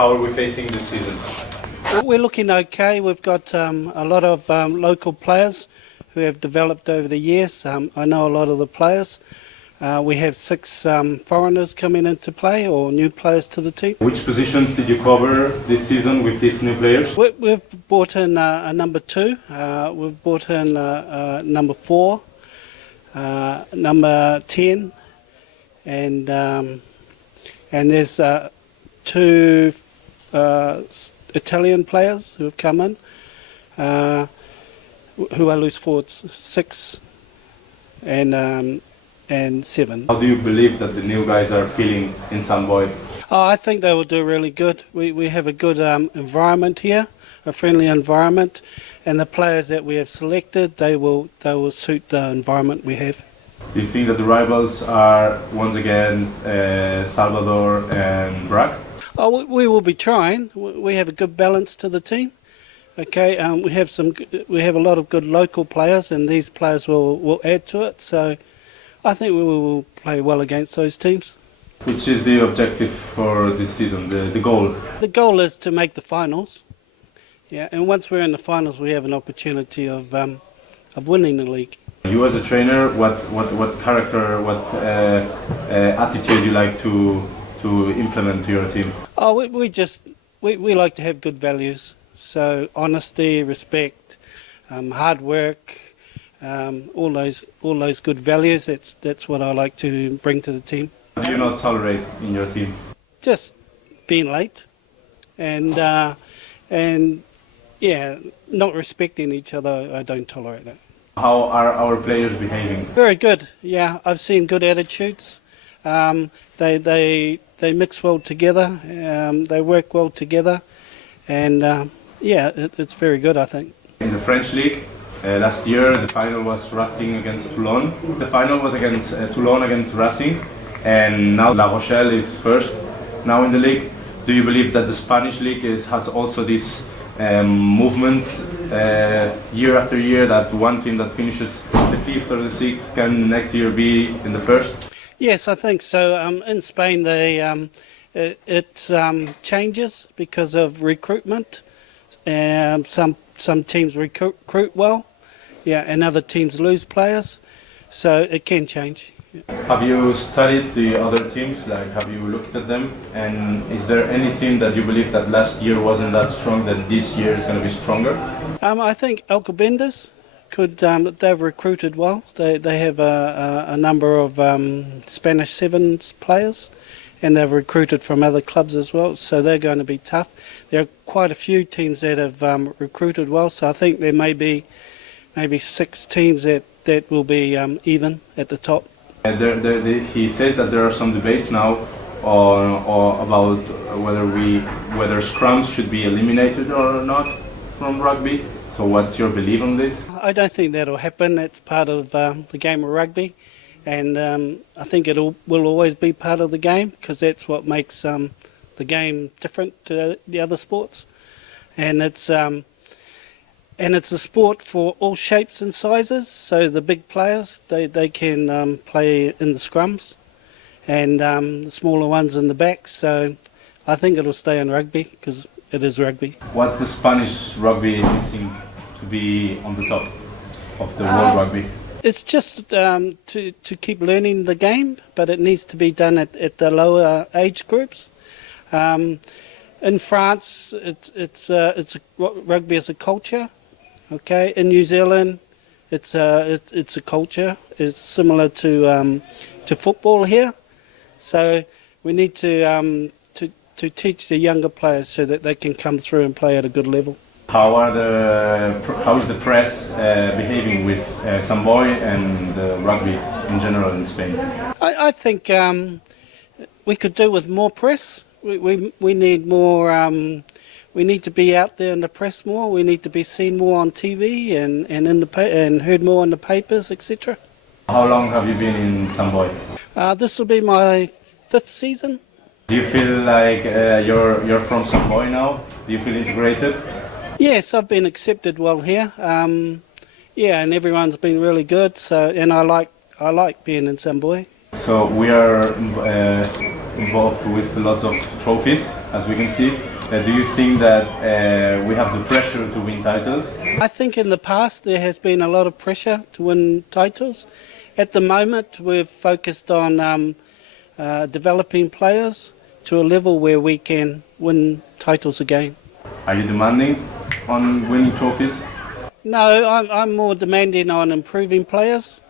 How are we facing this season? We're looking okay. We've got a lot of local players who have developed over the years. I know a lot of the players. We have 6 foreigners coming into play, or new players to the team. Which positions did you cover this season with these new players? We've brought in a number 2, we've brought in number 4, number 10, and there's 2 Italian players who have come in, who are loose forwards, 6 and 7. How do you believe that the new guys are feeling in Santboiana? Oh, I think they will do really good. We have a good environment here, a friendly environment, and the players that we have selected, they will suit the environment we have. Do you think that the rivals are once again Salvador and Rugby? Oh, we will be trying. We have a good balance to the team. Okay, we have a lot of good local players, and these players will add to it. So I think we will play well against those teams. Which is the objective for this season, the goal? The goal is to make the finals. Yeah, and once we're in the finals, we have an opportunity of winning the league. You as a trainer, what character, what attitude you like to implement to your team? Oh, we like to have good values. So honesty, respect, hard work, all those good values. That's what I like to bring to the team. What do you not tolerate in your team? Just being late, and yeah, not respecting each other. I don't tolerate that. How are our players behaving? Very good. Yeah, I've seen good attitudes. They mix well together. They work well together, and yeah, it's very good, I think. In the French league, last year the final was Racing against Toulon. The final was against Toulon against Racing, and now La Rochelle is first now in the league. Do you believe that the Spanish league has also these movements year after year, that one team that finishes the 5th or the 6th can next year be in the first? Yes, I think so. In Spain, it changes because of recruitment. Some teams recruit well, yeah, and other teams lose players, so it can change. Have you studied the other teams? Like, have you looked at them? And is there any team that you believe that last year wasn't that strong, that this year is going to be stronger? I think Alcobendas they've recruited well. They have a number of Spanish Sevens players, and they've recruited from other clubs as well, so they're going to be tough. There are quite a few teams that have recruited well, so I think there may be maybe 6 teams that will be even at the top. He says that there are some debates now about whether scrums should be eliminated or not from rugby. So what's your belief on this? I don't think that'll happen. It's part of the game of rugby, and I think it will always be part of the game, because that's what makes the game different to the other sports. And it's a sport for all shapes and sizes. So the big players, they can play in the scrums, and the smaller ones in the back. So I think it'll stay in rugby, because it is rugby. What's the Spanish rugby missing to be on the top of the world rugby? It's just to keep learning the game, but it needs to be done at the lower age groups. In France, rugby is a culture. Okay, in New Zealand, it's a culture. It's similar to football here. So we need to teach the younger players so that they can come through and play at a good level. How is the press behaving with Santboiana and rugby in general in Spain? I think we could do with more press. We need more. We need to be out there in the press more. We need to be seen more on TV and heard more in the papers, etc. How long have you been in Santboiana? This will be my 5th season. Do you feel like you're from Santboiana now? Do you feel integrated? Yes, I've been accepted well here. Yeah, and everyone's been really good. So, and I like being in Santboiana. So we are involved with lots of trophies. as we can see. Do you think that we have the pressure to win titles? I think in the past there has been a lot of pressure to win titles. At the moment we've focused on developing players to a level where we can win titles again. Are you demanding on winning trophies? No, I'm more demanding on improving players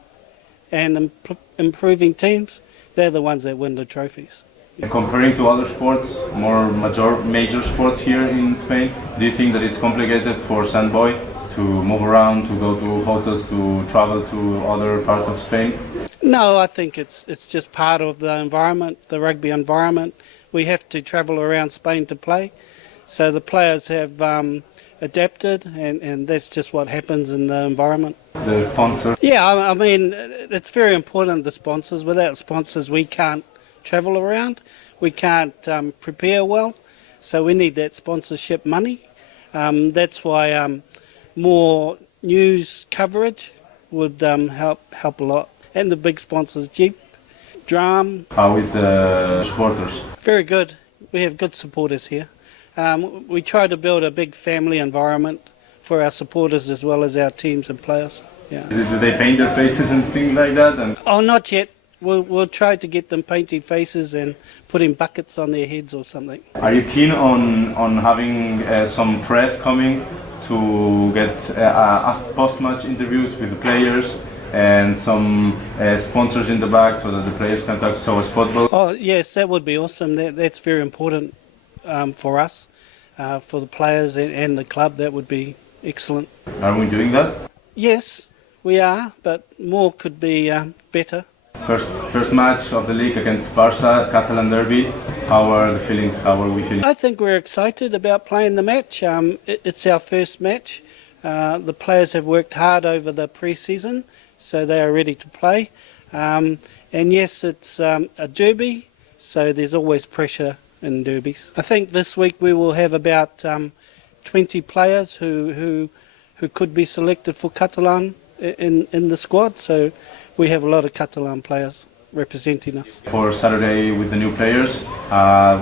and improving teams. They're the ones that win the trophies. Comparing to other sports, more major sports here in Spain, do you think that it's complicated for Santboy to move around, to go to hotels, to travel to other parts of Spain? No, I think it's just part of the environment, the rugby environment. We have to travel around Spain to play, so the players have adapted, and that's just what happens in the environment. The sponsor? Yeah, I mean, it's very important, the sponsors. Without sponsors, we can't travel around, we can't prepare well, so we need that sponsorship money. That's why more news coverage would help a lot. And the big sponsors, Jeep, Drum. How is the supporters? Very good. We have good supporters here. We try to build a big family environment for our supporters as well as our teams and players. Yeah. Do they paint their faces and things like that? Oh, not yet. We'll try to get them painting faces and putting buckets on their heads or something. Are you keen on having some press coming to get post-match interviews with the players and some sponsors in the back so that the players can talk to us football? Oh yes, that would be awesome. That's very important for us, for the players and the club. That would be excellent. Are we doing that? Yes, we are, but more could be better. First match of the league against Barça, Catalan Derby. How are the feelings? How are we feeling? I think we're excited about playing the match. It's our first match. The players have worked hard over the pre-season, so they are ready to play. And yes, it's a derby, so there's always pressure in derbies. I think this week we will have about 20 players who could be selected for Catalan in the squad. So we have a lot of Catalan players representing us. For Saturday with the new players,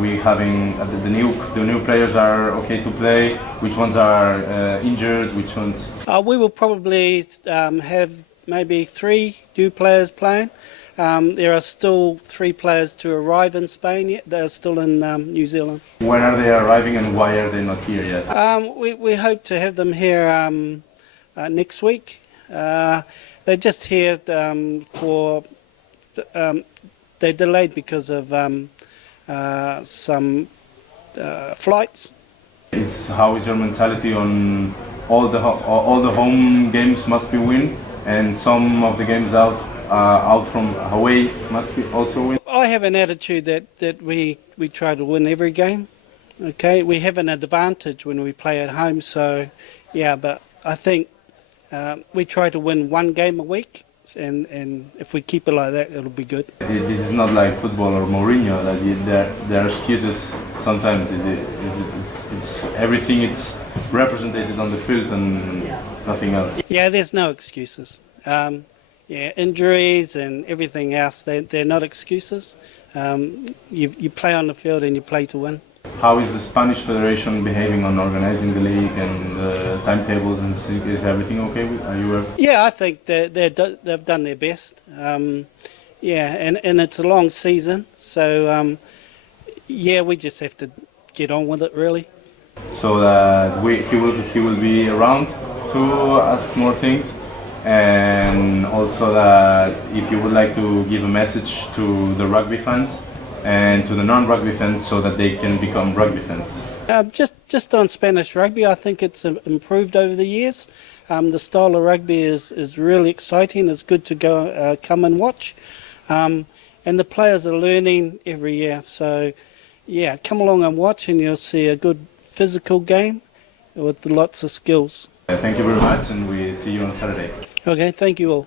we having the new players are okay to play. Which ones are injured? Which ones? We will probably have maybe 3 new players playing. There are still 3 players to arrive in Spain yet. They are still in New Zealand. When are they arriving and why are they not here yet? We hope to have them here next week. They're just here for. They're delayed because of some flights. How is your mentality on all the home games must be win, and some of the games out from away must be also win? I have an attitude that we try to win every game. Okay, we have an advantage when we play at home. So yeah, but I think we try to win 1 game a week. And if we keep it like that, it'll be good. This is not like football or Mourinho, that there are excuses sometimes. It's everything, it's represented on the field and nothing else. Yeah, there's no excuses. Injuries and everything else, they're not excuses. You play on the field and you play to win. How is the Spanish Federation behaving on organizing the league and the timetables? And is everything okay? Are you? Yeah, I think they've done their best. And it's a long season, so we just have to get on with it really. So that he will be around to ask more things, and also that if you would like to give a message to the rugby fans and to the non-rugby fans so that they can become rugby fans. Just on Spanish rugby, I think it's improved over the years. The style of rugby is really exciting. It's good to go come and watch. And the players are learning every year. So, yeah, come along and watch and you'll see a good physical game with lots of skills. Thank you very much, and we see you on Saturday. Okay, thank you all.